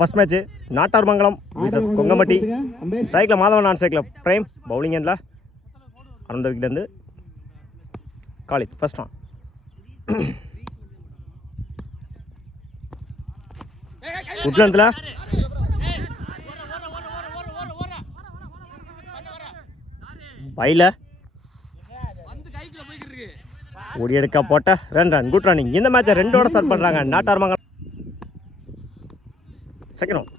First match Nattarmangalam versus Kongampatti. ஸ்ட்ரைக்கில் மாதவன், நான் ஸ்ட்ரைக்கில் பிரேம், பவுலிங் எண்டில் அந்த விக்கெட்லேருந்து காலித் ஃபர்ஸ்ட் ஆன். உட்லந்தில் பைல ஓடி எடுக்க போட்ட ரன் குட் ரன்னிங். இந்த மேட்சை 2 ஸ்டார்ட் பண்ணுறாங்க நாட்டார்மங்கலம். செகண்ட் ஒன்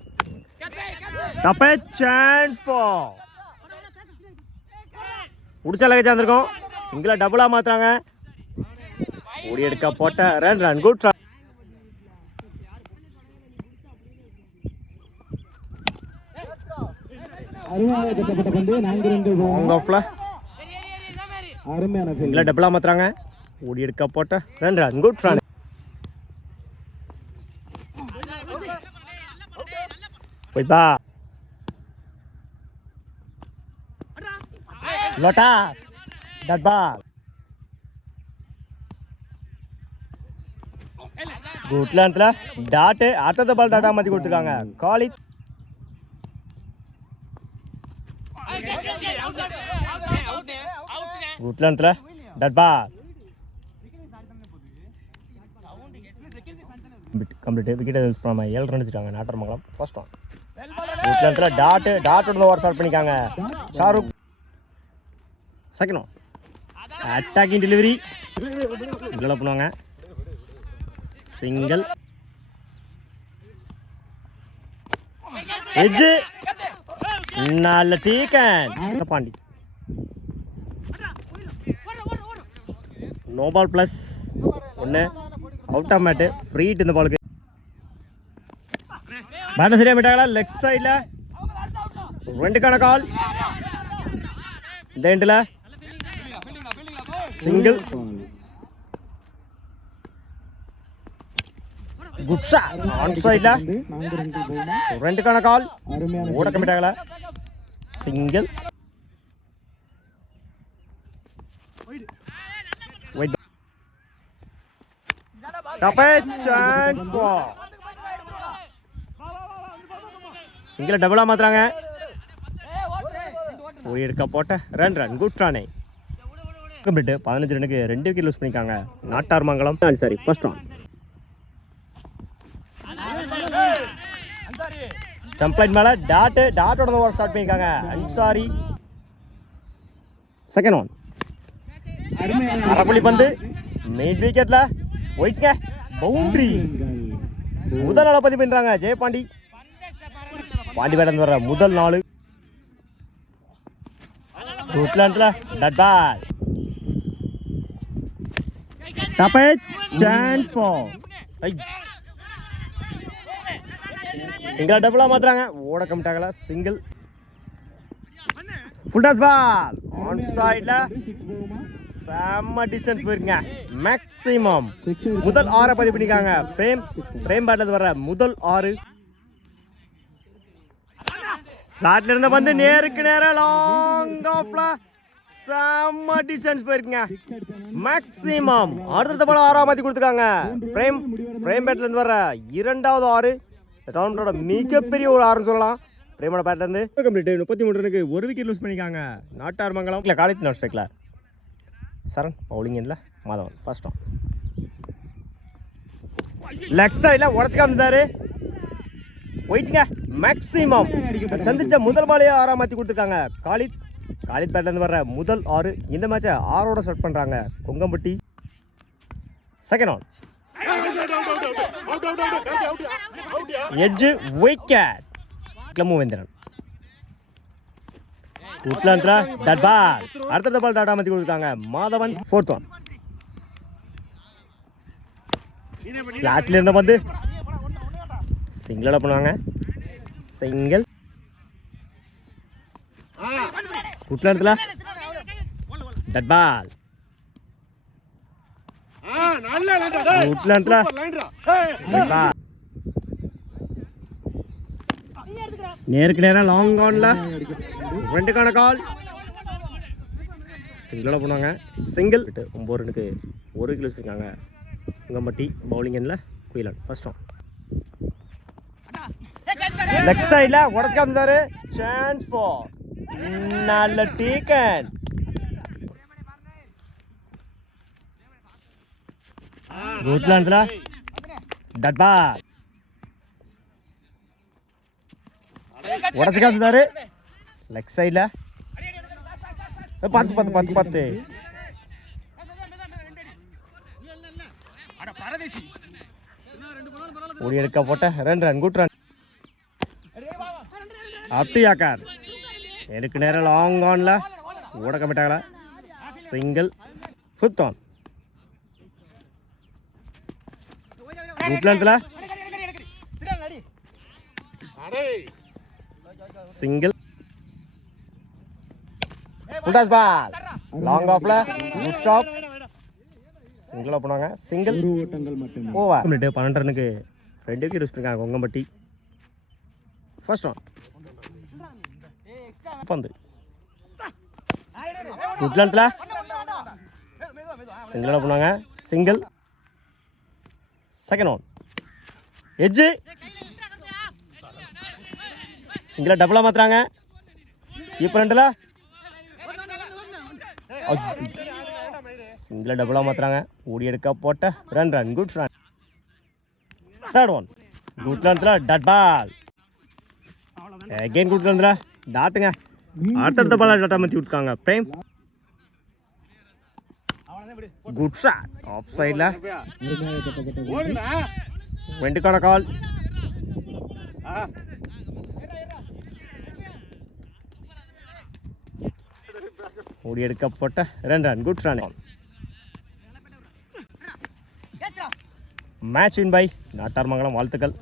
தப்பே சான்ஸ் ஃபார் உடிச்ச லகேஜ் வந்திருக்கோம். சிங்கிளாக டபுளாக மாற்றுறாங்க. ஓடி எடுக்க போட்ட ரன் குட் ரன். சிங்கிளாக டபுளாக மாற்றுறாங்க. ஓடி எடுக்க போட்ட ரன் குட் ரன். போய்ப்பா லோட்டாஸ் டட் பால். குட்லாந்தில் டாட்டு அடுத்த பால் டாட்டா மாற்றி கொடுத்துருக்காங்க. காலித் குட்லாந்தில் dot ball complete. Wicket use பண்ணாமல் 7 ரன் வச்சுருக்காங்க நாட்டார்மங்கலம். ஃபர்ஸ்ட் ஒன் குட்லாந்தில் டாட்டோட ஓவர் ஸ்டார்ட் பண்ணிக்காங்க Shahrukh. Second one attacking delivery சிங்கிளாக பண்ணுவாங்க. சிங்கிள் எஜ்ஜு நல்ல டீக்கன் Pandi. No ball plus 1 out of மேட்டு. ஃப்ரீ ஹிட் இந்த பாலுக்கு. பேட்டை சரியாக விட்டாங்களா லெக் சைடில் 2க்கான கால். இந்த எண்டில் சிங்கிள் குட் ஷாட் ஆன் சைடில் 2க்கான கால். ஓட கம்மிட்டாங்களா சிங்கிள். சிங்கிள டபுளாக மாற்றுறாங்க. ஓடி எடுக்க போட்ட ரன் குட் ரானே. கம்ப்ளீட் 15 ரனுக்கு 2 விக்கெட் லூஸ் பண்ணிக்காங்க நாட்டார்மங்கலம். சரி ஃபர்ஸ்ட் ஆன் ஸ்டம்ப் லைன் மேலே டாட்டோட ஓவர் ஸ்டார்ட் பண்ணியிருக்காங்க அன்சாரி. செகண்ட் ஒன் அரப்புள்ளி பந்து மெயின் விக்கெட்டில் போயிடுச்சுங்க. பவுண்டரி முதல் நாளை பதிவு பண்ணுறாங்க ஜெயபாண்டி. பாண்டி பேட்டன் வர்ற முதல் 4 குட்லாந்தில் டட் பால். தப்பே சான்ஸ் ஃபார் சிங்கிள் டபுளாக மாற்றுறாங்க. ஓட கம்மிட்டாங்களா single. Full toss ball on சைடில் செம்ம டிஸ்டன்ஸ் போயிருங்க. மேக்ஸிமம் முதல் 6 பதிவு பண்ணிக்காங்க. பிரேம் பேட்லேருந்து வர்ற முதல் 6. ஸ்லாட்ல இருந்த வந்து நேருக்கு நேரம் லாங் ஆஃப்ல செம்ம டிஸ்டன்ஸ் போயிருக்குங்க. மேக்ஸிமம் அடுத்த பால் 6 மாற்றி கொடுத்துருக்காங்க. பிரேம் பேட்ல இருந்து வர 2வது 6 டோர்னமெண்டோட மிகப்பெரிய ஒரு 6 சொல்லலாம். பிரேமோட பேட்ல இருந்து கம்ப்ளீட் 33 ரனுக்கு 1 விக்கெட் லூஸ் பண்ணிக்காங்க நாட்டார்மங்கலம். காலித் நாட் ஸ்ட்ரைக்கில் சரண், பவுலிங் எண்டில் மாதவன். ஃபர்ஸ்ட் ஆன் லெக் சைடில் உடச்சு காமிச்சாரு. போயிடுச்சுங்க. மேக்ஸிமம் சந்திச்ச முதல் பாலையே 6 மாற்றி கொடுத்துருக்காங்க காலித் பேட்லேருந்து வர்ற முதல் 6. இந்த மேட்சை 6ஓட ஸ்டார்ட் பண்ணுறாங்க Kongampatti. Second on edge wicket Moovendhiran. உட்லாந்தில் டட் பால் அடுத்த பால் டாட்டா மாற்றி கொடுத்துருக்காங்க மாதவன். ஃபோர்த் ஒன் ஸ்லாட்ல இருந்த வந்து சிங்கிளோட பண்ணுவாங்க. சிங்கிள் உட்லாந்தில் டட் பால். உட்லாந்தில் நேருக்கு நேரம் லாங் ஆன்ல 2க்கான கால். சிங்கிளோட போனாங்க. சிங்கிள் 9 ரனுக்கு 1 விக்கெட் வச்சுருக்காங்க கொங்கம்பட்டி. பவுலிங் எண்டில் குயிலன். ஃபர்ஸ்ட் ஆன் லெக் சைடில் உடச்சு காமிச்சாரு. சான்ஸ் ஃபார் நல்ல டீக்கன். குட்லாண்ட்ல டட் பால் உடச்சு காமிச்சாரு. லெக் சைடில் 10 ஓடி எடுக்க போட்ட 2 ரன். Good run. அப்டி யாக்கார் எனக்கு நேரம் லாங் ஆன்ல ஓட கமிட்டாங்களா. Single fifth on. குட்லாண்ட்ல single full toss ball long ஆஃப்ல குட் ஸ்டாப். சிங்கிளாக போனாங்க. Single over. 12 ரனுக்கு 2 விக்கெட் வச்சுருக்காங்க கொங்கம்பட்டி. ஃபர்ஸ்ட் ஆன் பந்து குட்லாண்ட்ல சிங்கிளாக போனாங்க. சிங்கிள். செகண்ட் ஆன் எட்ஜு சிங்கிளாக டபுளாக மாற்றுறாங்க. இப்போ ரெண்டில் சிங்கிளாக டபுளாக மாற்றுறாங்க. ஓடி எடுக்க போட்ட 2 run. Good run. Third one குட்லாண்டில் டட் பால். அகெயின் குட்லாண்டில் டாட்டுங்க. அடுத்தடுத்த பால் டாட்டா மாற்றி விட்டுருக்காங்க. பிரேம் குட் ஷாட் ஆஃப் சைடில். வெண்டுக்கான கால். ஓடி எடுக்கப்பட்ட 2 run. Good run. Match win by Nattarmangalam. வாழ்த்துக்கள்.